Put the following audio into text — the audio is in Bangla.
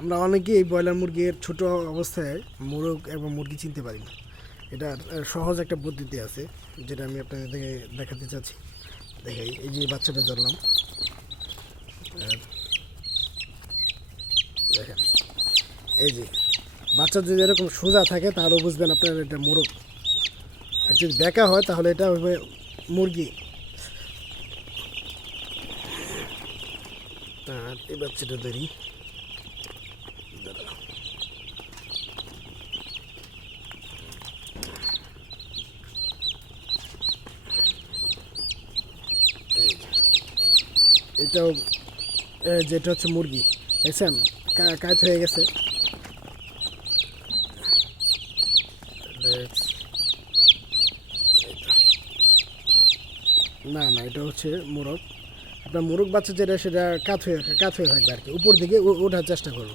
আমরা অনেকেই ব্রয়লার মুরগির ছোট অবস্থায় মোরগ এবং মুরগি চিনতে পারি না। এটার সহজ একটা পদ্ধতি আছে, যেটা আমি আপনাদেরকে দেখাতে চাচ্ছি। দেখাই, এই যে বাচ্চাটা ধরলাম, আর দেখেন, এই যে বাচ্চা যদি এরকম সোজা থাকে তাহলে বুঝবেন আপনার এটা মোরগ, আর যদি বেঁকা হয় তাহলে এটা হবে মুরগি। আর এই বাচ্চাটা ধরি, এটাও যেটা হচ্ছে মুরগি, দেখছেন কায়ত হয়ে গেছে। না না, এটা হচ্ছে মোরগ। আপনার মোরগ বাচ্চা যেটা সেটা কাত হয়ে থাকবে আর কি, উপর দিকে ওঠার চেষ্টা করবো।